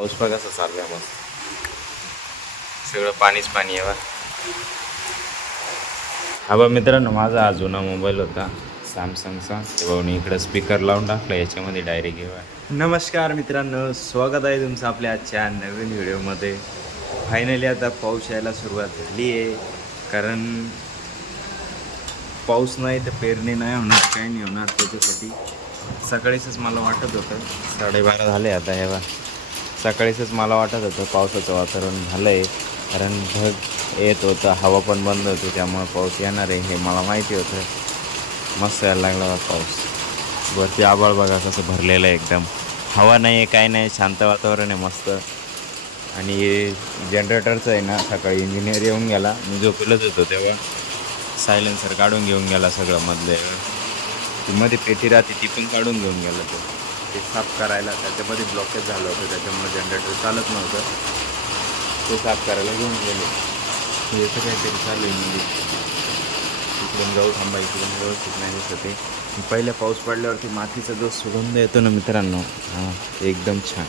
पाऊस बघा कसा चालू आहे मस्त. सगळं पाणीच पाणी आहे बा. हा बा मित्रांनो, माझा हा जुना मोबाईल होता सॅमसंगचा. तेव्हा मी इकडं स्पीकर लावून टाकला याच्यामध्ये डायरेक्ट येवा. नमस्कार मित्रांनो, स्वागत आहे तुमचं आपल्या आजच्या नवीन व्हिडिओमध्ये. फायनली आता पाऊस यायला सुरुवात झाली आहे. कारण पाऊस नाही तर पेरणी नाही होणार, काही नाही होणार. त्याच्यासाठी सकाळीच मला वाटत होतं, 12:30 झाले आता हे बा. सकाळीच मला वाटत होतं पावसाचं वातावरण झालं आहे. कारण ढग येत होतं, हवा पण बंद होती, त्यामुळे पाऊस येणार आहे हे मला माहिती होतं. मस्त यायला लागला बा पाऊस. वरती आभाळ बघा कसं भरलेलं आहे एकदम. हवा नाही आहे, काय नाही, शांत वातावरण आहे मस्त. आणि हे जनरेटरचं आहे ना, सकाळी इंजिनियर येऊन गेला, मी झोपेलच होतो तेव्हा. सायलेन्सर काढून घेऊन गेला सगळं मधले. ती मध्ये पेटी राहते ती पण काढून घेऊन गेला तो. ते साफ करायला त्याच्यामध्ये ब्लॉकेज झालं होतं, त्याच्यामुळे जनरेटर चालत नव्हतं. ते साफ करायला घेऊन गेले. याचं काहीतरी चालू आहे म्हणजे इकडून जाऊ, थांबा, इकडून व्यवस्थित नाही दिसत आहे. पहिल्या पाऊस पडल्यावरती मातीचा जो सुगंध येतो ना मित्रांनो, हां एकदम छान,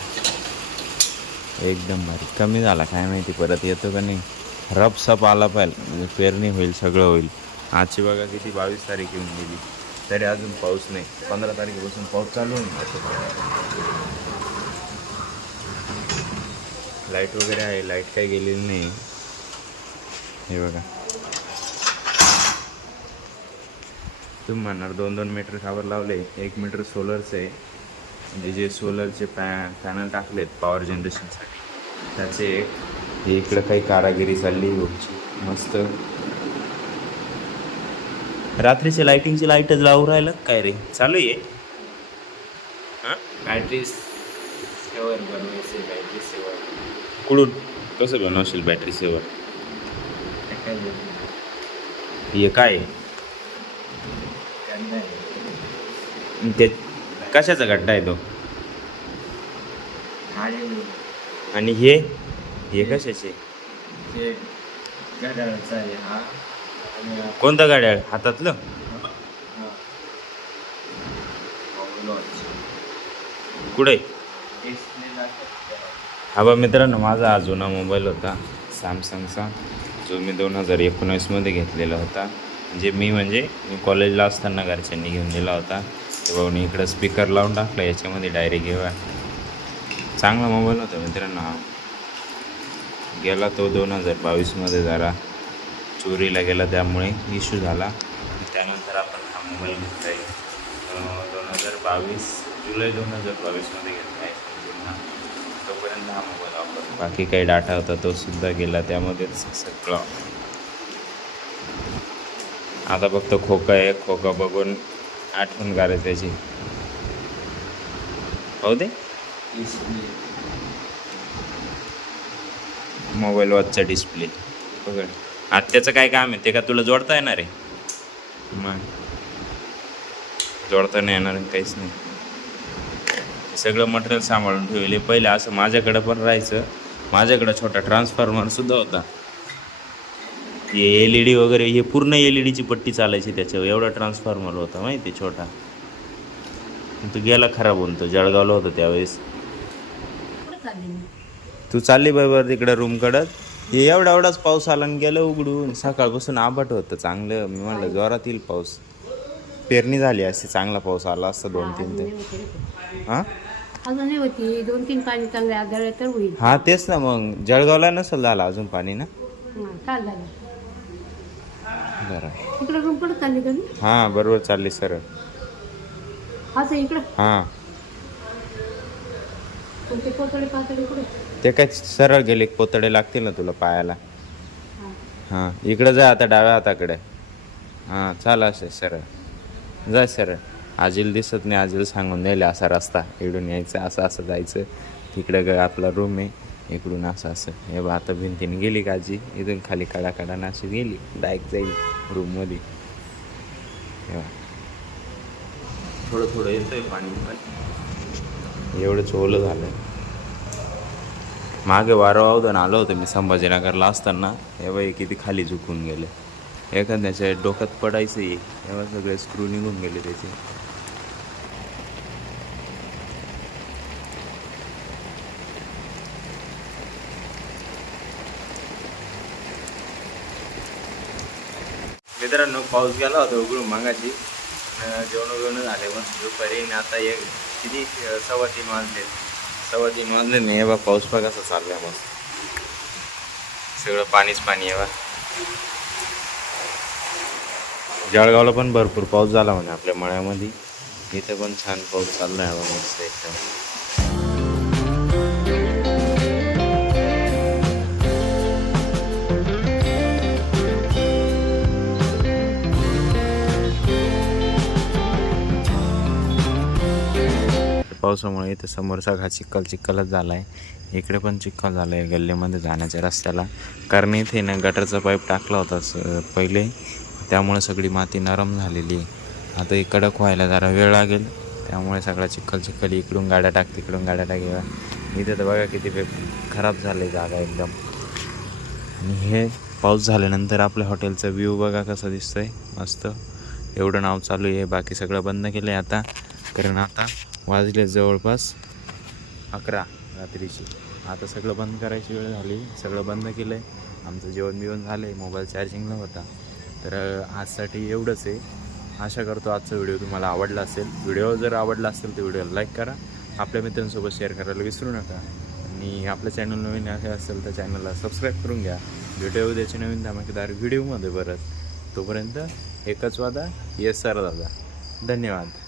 एकदम भारी. कमी झाला काय माहिती, परत येतो का नाही. रपसप आला पाहिजे म्हणजे पेरणी होईल, सगळं होईल. आजची बघा किती 22 तारीख येऊन गेली तरी अजून पाऊस नाही. 15 तारखेपासून पाऊस चालू होईल. लाईट वगैरे आहे, लाईट काही गेलेली नाही. हे बघा, तुम्ही म्हणणार 2-2 मीटर खावर लावले. 1 मीटर सोलरचं आहे, म्हणजे जे सोलरचे पॅनल टाकलेत पॉवर जनरेशनसाठी त्याचे एक. हे इकडं काही कारागिरी चालली होती मस्त. रात्रीच्या लाईटिंगची लाईटच लावून राहिलं काय रे, चालू आहे. हां, बॅटरी सेवर बनवायचे. बॅटरी सेवर कुठून कसं बनवशील बॅटरी सेवर? हे काय आहे? ते कशाचा गड्डा आहे तो? आणि हे कशाचे? घड्याळाचा आहे हा. कोणतं गाड्या हातातलं? कुठे? हा बा मित्रांनो, माझा हा जुना मोबाईल होता सॅमसंगचा, जो मी 2019मध्ये घेतलेला होता. म्हणजे मी कॉलेजला असताना घरच्यांनी घेऊन दिला होता. तेव्हा मी इकडं स्पीकर लावून टाकला याच्यामध्ये डायरेक्ट येवा. चांगला मोबाईल होता मित्रांनो हा. गेला तो 2022मध्ये जरा चोरीला गेला, त्यामुळे इश्यू झाला. त्यानंतर आपण हा मोबाईल घेतला आहे 2022 जुलै 2022मध्ये घेतला आहे. तोपर्यंत हा मोबाईल वापरतो. बाकी काही डाटा होता तो सुद्धा गेला त्यामध्येच सगळं. आता फक्त खोका आहे, खोका बघून आठवण काढायची त्याची. हो दे मोबाईल वॉचचा डिस्प्ले बघ. आता त्याचं काय काम आहे ते का तुला जोडता येणार आहे? मग जोडता नाही येणार, काहीच नाही. सगळं मटेरियल सांभाळून ठेवले. पहिले असं माझ्याकडं पण राहायचं. माझ्याकडं छोटा ट्रान्सफॉर्मरसुद्धा होता. हे LED वगैरे, हे पूर्ण LEDची पट्टी चालायची त्याच्यावर. एवढा ट्रान्सफॉर्मर होता माहिती आहे, छोटा. तो गेला खराब होऊन. तो जळगावला होता त्यावेळेस. तू चालली बरोबर तिकडं रूमकडं. हे एवढाच पाऊस आला आणि गेलं उघडून. सकाळपासून आभाट होतं चांगलं. मी म्हणलं जोरात येईल पाऊस, पेरणी झाली असते. चांगला पाऊस आला असता 2-3 ते. हां अजून होती 2-3 पाणी चांगले आढळले तर होईल. हां तेच ना, मग जळगावला नसेल झाला अजून पाणी ना. काल झालं बरं. इकडे रूम कडे चालली का मी? हां बरोबर चालली सरळ. असं इकडं हां कोणते कोतडे पातळी कुठे? ते काय सरळ गेले, पोतडे लागतील ना तुला पायाला. हां इकडं जा आता, डाव्या हाताकडे. हां चाल असे सरळ जा सरळ. आजील दिसत नाही, आजील सांगून द्यायला असा रस्ता इकडून यायचं, असं असं जायचं. तिकडं आपला रूम आहे, इकडून असं. हे बा आता भिंतीने गेली का आजी, इथून खाली कडा अशी गेली, डायरेक्ट जाईल रूममध्ये. थोडं येतंय पाणी, पण एवढंच ओलं झालं. मागे वारंवावधन आलं होतं मी संभाजीनगरला असताना. तेव्हा किती खाली झुकून गेले. एखाद्याच्या डोक्यात पडायचं आहे, तेव्हा सगळे स्क्रू निघून गेले त्याचे. मित्रांनो पाऊस गेला होता उघडून मागाची जेवण झाले मस्त दुपारी आणि आता एक किती 3:15 वाजले 3:15 वाजले नाही बा पाऊस बघा कसा चाललाय मस्त सगळं पाणीच पाणी आहे बा जळगावला पण भरपूर पाऊस झाला म्हणे आपल्या मळ्यामध्ये इथं पण छान पाऊस चालला आहे बा मस्त एकदम पावसामुळे इथं समोरचा हा चिखलच झाला आहे इकडे पण चिखल झाला आहे गल्लीमध्ये जाण्याच्या रस्त्याला कारण इथे ना गटरचा पाईप टाकला होता पहिले त्यामुळे सगळी माती नरम झालेली आहे आता ही कडक व्हायला जरा वेळ लागेल त्यामुळे सगळा चिखल इकडून गाड्या टाक तिकडून गाड्या टाक इथे तर बघा किती खराब झालं आहे जागा एकदम आणि हे पाऊस झाल्यानंतर आपल्या हॉटेलचा व्ह्यू बघा कसा दिसतोय मस्त एवढं नाव चालू आहे बाकी सगळं बंद केलं आहे आता कारण आता वाजले जवळपास 11 रात्रीची आता सगळं बंद करायची वेळ झाली सगळं बंद केलं आहे आमचं जेवण बिवण झालं आहे मोबाईल चार्जिंगला होता तर आजसाठी एवढंच आहे आशा करतो आजचा व्हिडिओ तुम्हाला आवडला असेल व्हिडिओ जर आवडला असेल तर व्हिडिओला लाईक करा आपल्या मित्रांसोबत शेअर करायला विसरू नका आणि आपलं चॅनल नवीन असेल तर चॅनलला सबस्क्राईब करून घ्या व्हिडिओ उद्याची नवीन धमाकेदार व्हिडिओमध्ये परत तोपर्यंत एकच वादा येस सर दादा धन्यवाद